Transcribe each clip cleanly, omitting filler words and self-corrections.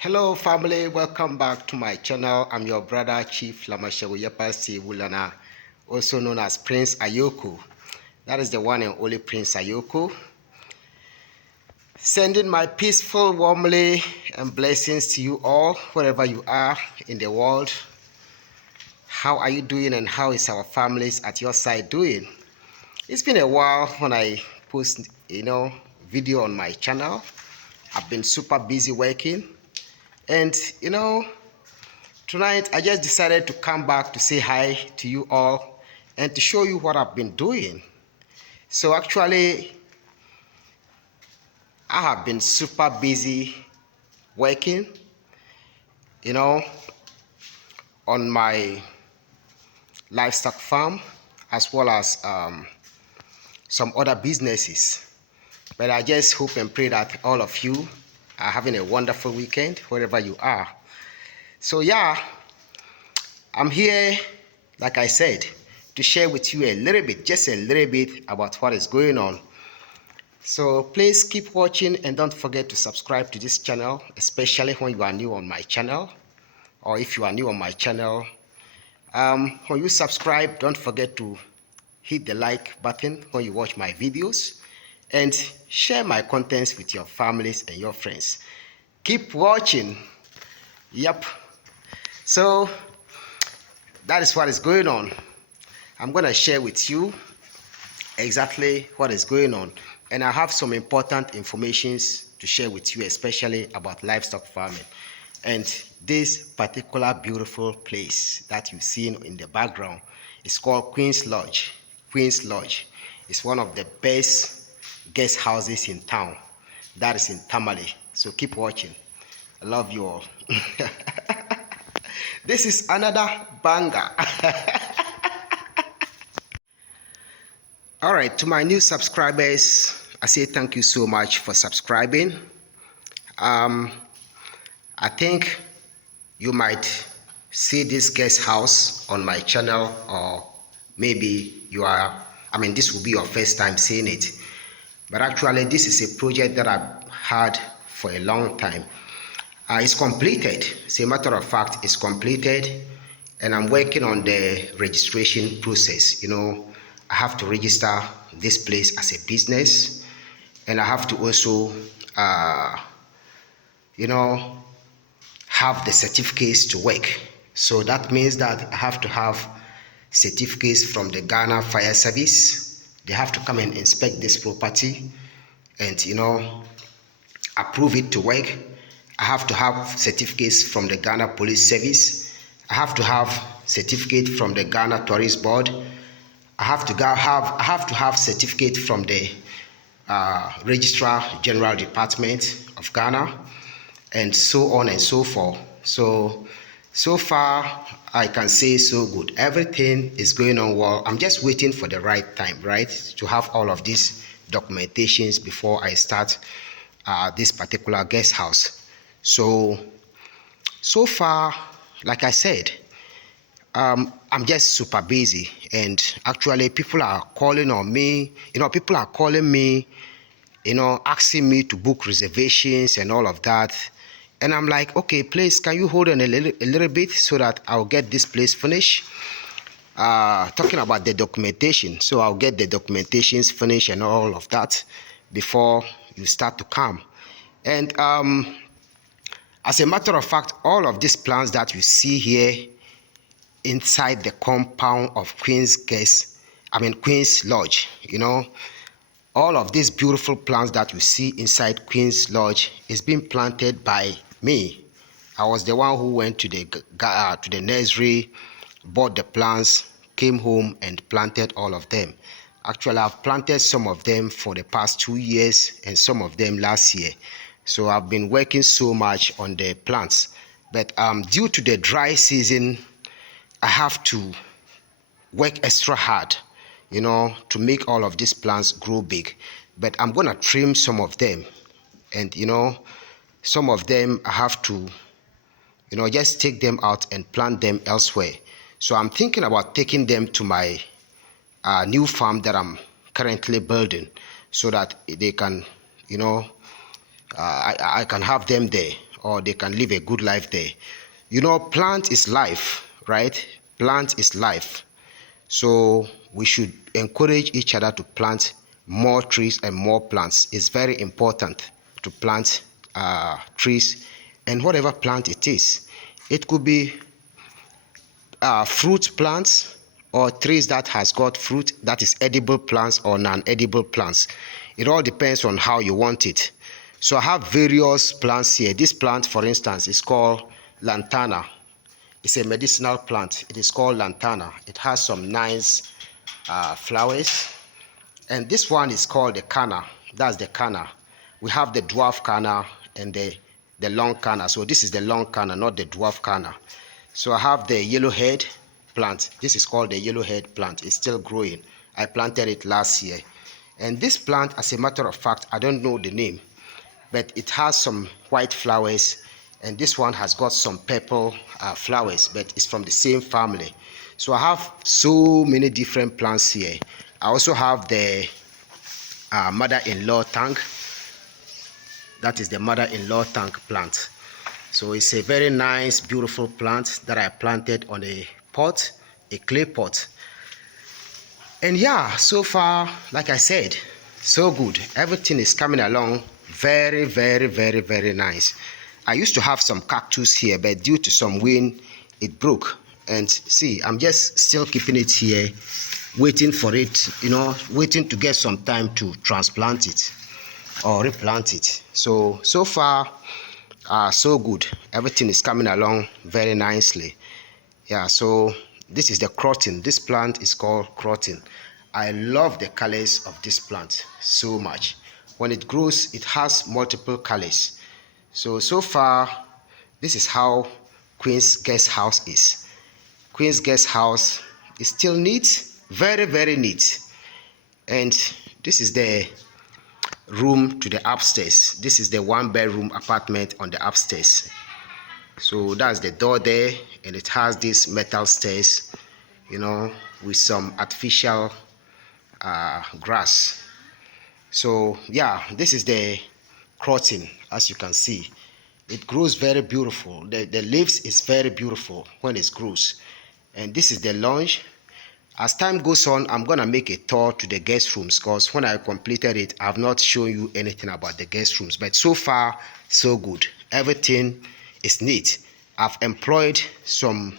Hello family, welcome back to my channel. I'm your brother Chief Lamashewuyepasi Wulana, also known as Prince Ayoko. That is the one and only Prince Ayoko. Sending my peaceful, warmly and blessings to you all, wherever you are in the world. How are you doing and how is our families at your side doing? It's been a while when I post, video on my channel. I've been super busy working. And tonight I just decided to come back to say hi to you all and to show you what I've been doing. So actually, I have been super busy working, on my livestock farm as well as some other businesses. But I just hope and pray that all of you are having a wonderful weekend wherever you are. So yeah, I'm here, like I said, to share with you a little bit, just a little bit about what is going on. So please keep watching and don't forget to subscribe to this channel, especially when you are new on my channel, or if you are new on my channel. When you subscribe, don't forget to hit the like button when you watch my videos and share my contents with your families and your friends. Keep watching. Yep. So that is what is going on. I'm going to share with you exactly what is going on, and I have some important informations to share with you, especially about livestock farming. And this particular beautiful place that you see in the background is called Queen's Lodge. Queen's Lodge is one of the best guest houses in town. That is in Tamale. So keep watching. I love you all. This is another banger. All right, to my new subscribers, I say thank you so much for subscribing. I think you might see this guest house on my channel, or maybe this will be your first time seeing it. But actually, this is a project that I've had for a long time. It's completed. As a matter of fact, it's completed, and I'm working on the registration process. I have to register this place as a business, and I have to also, have the certificates to work. So that means that I have to have certificates from the Ghana Fire Service. They have to come and inspect this property and, approve it to work. I have to have certificates from the Ghana Police Service. I have to have certificate from the Ghana Tourist Board. I have to have certificate from the Registrar General Department of Ghana, and so on and so forth. So far I can say so good. Everything is going on well. I'm just waiting for the right time, right, to have all of these documentations before I start this particular guest house. So far, like I said, I'm just super busy, and actually people are calling on me. People are calling me, asking me to book reservations and all of that. And I'm like, okay, please, can you hold on a little bit so that I'll get this place finished? Talking about the documentation. So I'll get the documentations finished and all of that before you start to come. And as a matter of fact, all of these plans that you see here inside the compound of Queen's Lodge, all of these beautiful plants that you see inside Queen's Lodge is being planted by me. I was the one who went to the nursery, bought the plants, came home and planted all of them. Actually, I've planted some of them for the past 2 years and some of them last year. So I've been working so much on the plants. But due to the dry season, I have to work extra hard, to make all of these plants grow big. But I'm gonna trim some of them, and some of them I have to, just take them out and plant them elsewhere. So I'm thinking about taking them to my new farm that I'm currently building, so that they can, I can have them there. or they can live a good life there. You know, plant is life, right? Plant is life. So we should encourage each other to plant more trees and more plants. It's very important to plant trees, and whatever plant it is. It could be fruit plants or trees that has got fruit, that is edible plants or non-edible plants. It all depends on how you want it. So I have various plants here. This plant, for instance, is called lantana. It's a medicinal plant. It is called lantana. It has some nice flowers. And this one is called the canna. That's the canna. We have the dwarf canna and the long canna. So this is the long canna, not the dwarf canna. So I have the yellowhead plant. This is called the yellowhead plant. It's still growing. I planted it last year. And this plant, as a matter of fact, I don't know the name, but it has some white flowers, and this one has got some purple flowers, but it's from the same family. So I have so many different plants here. I also have the mother-in-law tank. That is the mother-in-law tank plant. So it's a very nice, beautiful plant that I planted on a pot, a clay pot. And yeah, so far, like I said, so good. Everything is coming along very, very, very, very nice. I used to have some cactus here, but due to some wind, it broke. And see, I'm just still keeping it here, waiting for it, waiting to get some time to transplant it or replant it. So far, so good. Everything is coming along very nicely. Yeah, so this is the croton. This plant is called croton. I love the colors of this plant so much. When it grows, it has multiple colors. So far, this is how Queen's guest house is. Queen's guest house is still neat, very, very neat. And this is the room to the upstairs. This is the one-bedroom apartment on the upstairs. So that's the door there, and it has these metal stairs, with some artificial grass. So yeah, this is the croton. As you can see, it grows very beautiful. The leaves is very beautiful when it grows. And this is the lounge. As time goes on, I'm gonna make a tour to the guest rooms, because when I completed it, I've not shown you anything about the guest rooms. But so far, so good. Everything is neat. I've employed some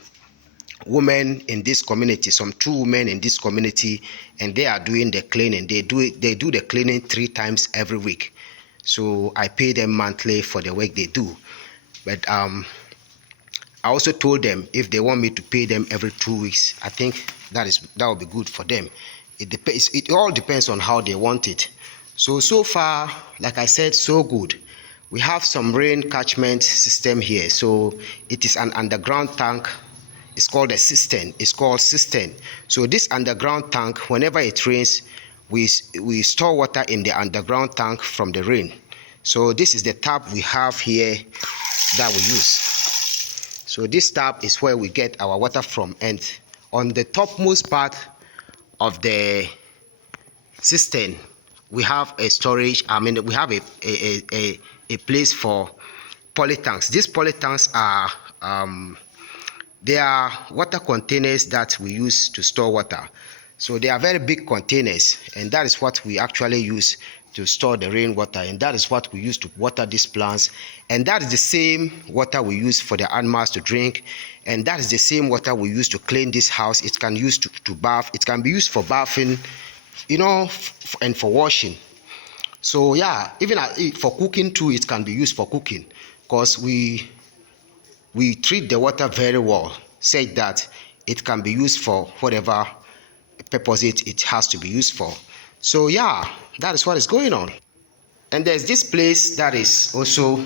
women in this community, some 2 women in this community, and they are doing the cleaning. They do the cleaning 3 times every week. So I pay them monthly for the work they do. But I also told them if they want me to pay them every 2 weeks, I think that will be good for them. It all depends on how they want it. So far, like I said, so good. We have some rain catchment system here. So it is an underground tank. It's called a cistern. It's called cistern. So this underground tank, whenever it rains, we store water in the underground tank from the rain. So this is the tap we have here that we use. So this tap is where we get our water from, and on the topmost part of the cistern, we have a storage. We have a place for polytanks. These polytanks are they are water containers that we use to store water. So they are very big containers, and that is what we actually use to store the rainwater, and that is what we use to water these plants. And that is the same water we use for the animals to drink, and that is the same water we use to clean this house. It can use to bath. It can be used for bathing, and for washing. So yeah, even for cooking too, it can be used for cooking, because we treat the water very well, such that it can be used for whatever purpose it has to be used for. So yeah, that is what is going on. And there's this place that is also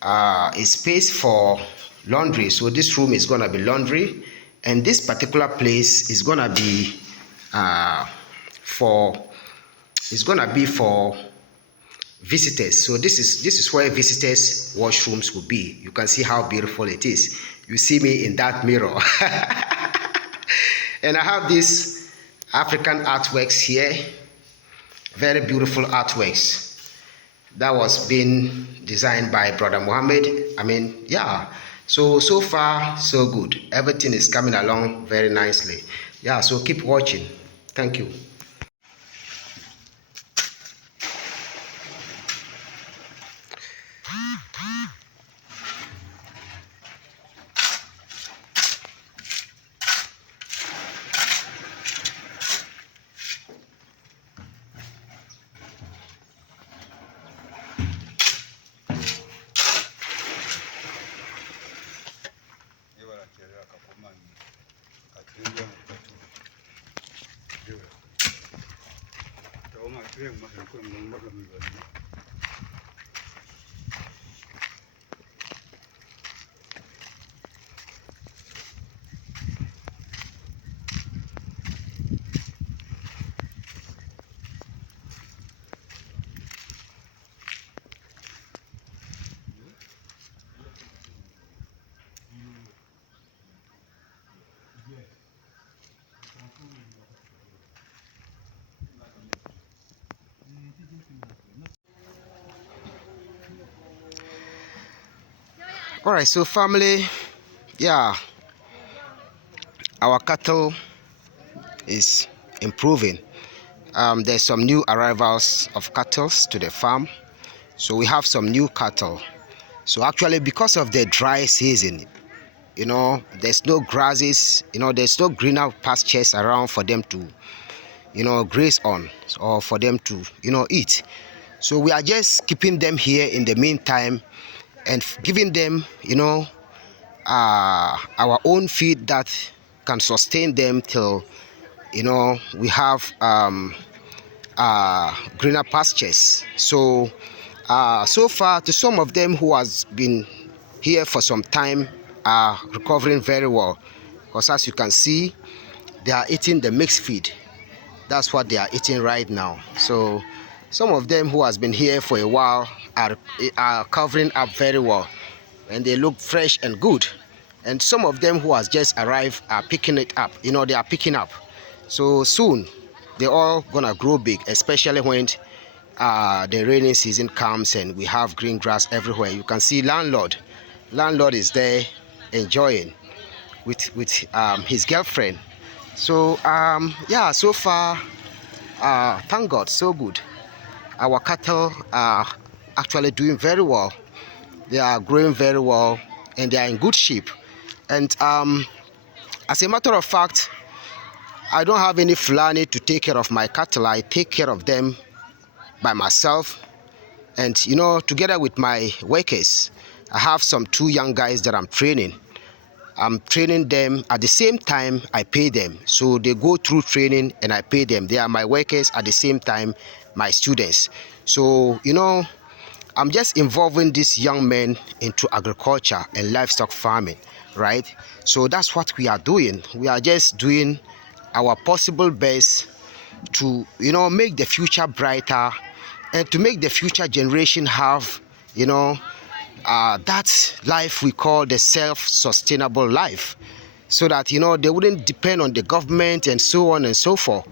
a space for laundry. So this room is going to be laundry, and this particular place is going to be for visitors. So this is where visitors washrooms will be. You can see how beautiful it is. You see me in that mirror. And I have these African artworks here, very beautiful artworks. that was being designed by Brother Mohammed. I mean, yeah. So far so good. Everything is coming along very nicely. Yeah, so keep watching. Thank you. All right, so family, yeah, our cattle is improving. There's some new arrivals of cattle to the farm, so we have some new cattle. So actually, because of the dry season, there's no grasses, there's no greener pastures around for them to, graze on, or for them to, eat. So we are just keeping them here in the meantime and giving them, our own feed that can sustain them till, we have greener pastures. So so far, to some of them who has been here for some time are recovering very well, because as you can see, they are eating the mixed feed. That's what they are eating right now. So some of them who has been here for a while are covering up very well, and they look fresh and good. And some of them who has just arrived are picking it up. They are picking up. So soon they're all gonna grow big, especially when the rainy season comes and we have green grass everywhere. You can see landlord is there enjoying with his girlfriend. So yeah, so far thank God, so good. Our cattle are actually doing very well. They are growing very well, and they are in good shape. And as a matter of fact, I don't have any Fulani to take care of my cattle. I take care of them by myself, and together with my workers. I have some 2 young guys that I'm training. I'm training them at the same time I pay them. So they go through training and I pay them. They are my workers at the same time, my students. So I'm just involving these young men into agriculture and livestock farming, right? So that's what we are doing. We are just doing our possible best to make the future brighter, and to make the future generation have that life we call the self-sustainable life, so that they wouldn't depend on the government and so on and so forth.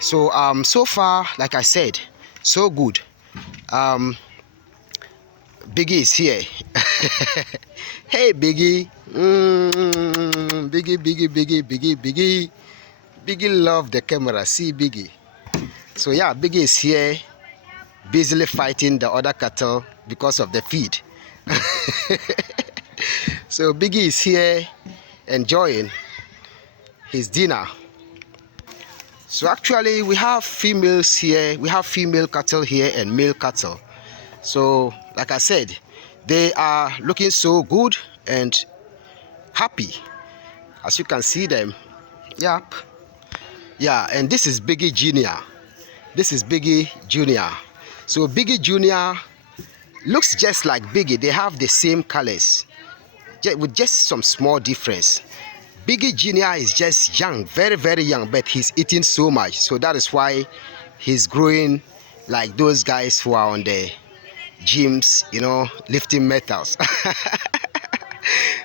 So so far, like I said, so good. Biggie is here. Hey Biggie. Biggie love the camera. See Biggie. So yeah, Biggie is here, busily fighting the other cattle because of the feed. So Biggie is here enjoying his dinner. So actually we have females here, we have female cattle here and male cattle. So like I said, they are looking so good and happy, as you can see them. Yep. Yeah, and this is Biggie Junior. This is Biggie Junior. So Biggie Junior looks just like Biggie. They have the same colors, with just some small difference. Biggie Junior is just young, very, very young, but he's eating so much. So that is why he's growing like those guys who are on the gyms, lifting metals.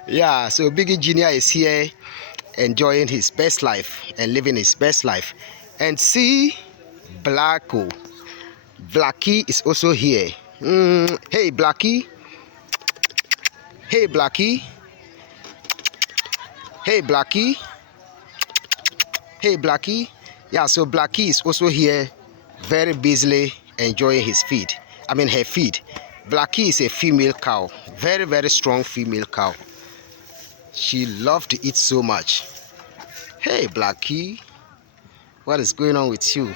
Yeah, so Biggie Junior is here enjoying his best life and living his best life. And see Blackie is also here. Hey, Blackie. Hey, Blackie. Hey, Blackie. Hey, Blackie. Yeah, so Blackie is also here, very busily enjoying his feed. I mean, her feed. Blackie is a female cow, very, very strong female cow. She loves to eat so much. Hey, Blackie. What is going on with you?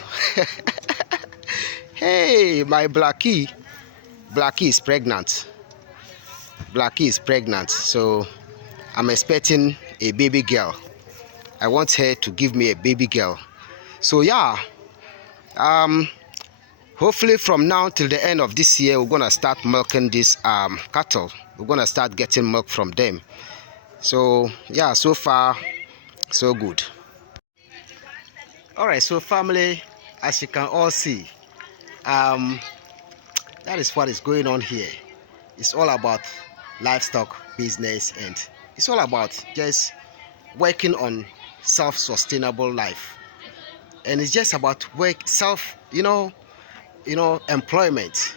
Hey, my Blackie. Blackie is pregnant. Blackie is pregnant, so I'm expecting a baby girl. I want her to give me a baby girl. So yeah, um, hopefully from now till the end of this year, we're gonna start milking these cattle. We're gonna start getting milk from them. So yeah, so far so good. All right, so family, as you can all see, um, that is what is going on here. It's all about livestock business, and it's all about just working on self-sustainable life, and it's just about work self employment.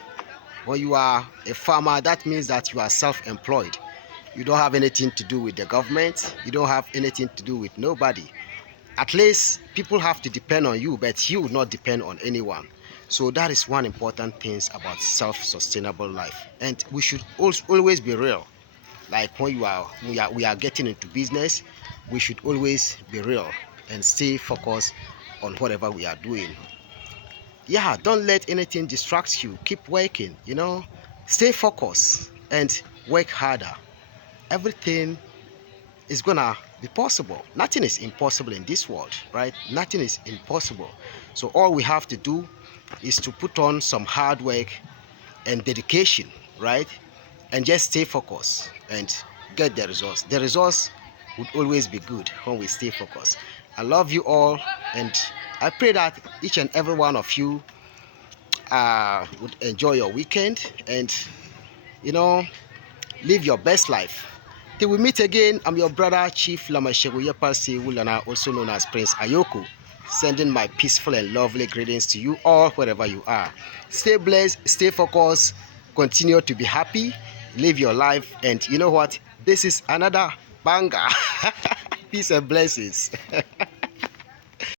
When you are a farmer, that means that you are self-employed. You don't have anything to do with the government, you don't have anything to do with nobody. At least people have to depend on you, but you will not depend on anyone. So that is one important thing about self-sustainable life, and we should always be real. Like when we are getting into business, we should always be real and stay focused on whatever we are doing. Yeah, don't let anything distract you. Keep working, stay focused and work harder. Everything is gonna be possible. Nothing is impossible in this world, right? Nothing is impossible. So all we have to do is to put on some hard work and dedication, right? And just stay focused and get the results. The results would always be good when we stay focused. I love you all, and I pray that each and every one of you would enjoy your weekend and you know live your best life. Till we meet again, I'm your brother Chief Lamashego Yepasi Wulana, also known as Prince Ayoko, sending my peaceful and lovely greetings to you all wherever you are. Stay blessed, stay focused, continue to be happy, live your life, and you know what? This is another banger. Peace and blessings.